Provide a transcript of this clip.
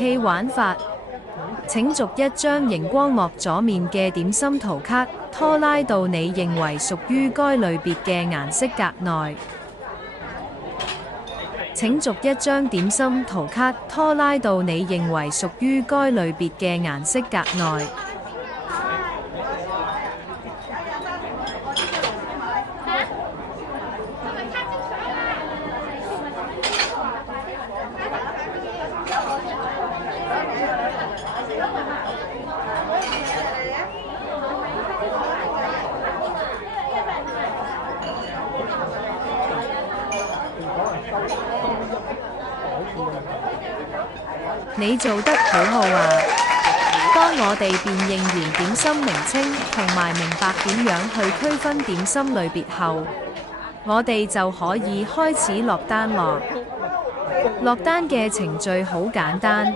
戲玩法，請逐一將熒光幕左面嘅點心圖卡拖拉到你認為屬於該類別嘅顏色格內。請逐一將點心圖卡拖拉到你認為屬於該類別嘅顏色格內。你做得好好啊！當我哋辨認完點心名稱同埋明白點樣去區分點心類別後，我哋就可以開始落單囉。落單嘅程序好簡單，